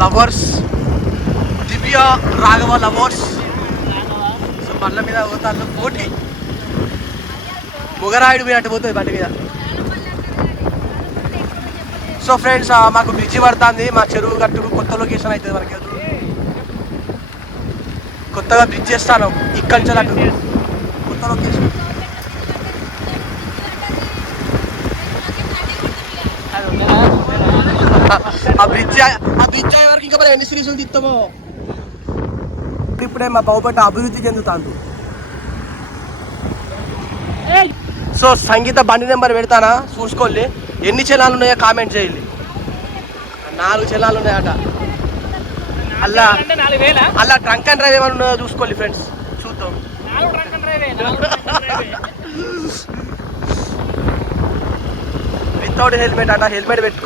Lovers, దివ్య Raghava lovers. So బండ్ల మీద పోతాను, పోటీ ముగరాయుడు పోయినట్టు పోతుంది బండి మీద. సో ఫ్రెండ్స్, మాకు బ్రిడ్జి పడుతుంది మా చెరువు గట్టుకు. కొత్త లొకేషన్ అవుతుంది మనకి, కొత్తగా బ్రిడ్జ్ చేస్తాను ఇక్కడి నుంచి అటు కొత్త లొకేషన్. ఆ బ్రిడ్జ్ అయ్యే వరకు ఇంకా మనం ఎన్ని సిరీస్లు తీస్తామో. ఇప్పుడే మా బావుపేట అభివృద్ధి చెందుతాను. సో సంగీత బండి నెంబర్ పెడతానా చూసుకోండి. ఎన్ని చలాలు ఉన్నాయో కామెంట్ చేయాలి. 4 చలాలు ఉన్నాయట. అలా ట్రంక్ అండ్ డ్రైవ్ ఏమైనా ఉన్నాయో చూసుకోండి ఫ్రెండ్స్, చూద్దాం. వితౌట్ హెల్మెట్ అట, హెల్మెట్ పెట్టుకో.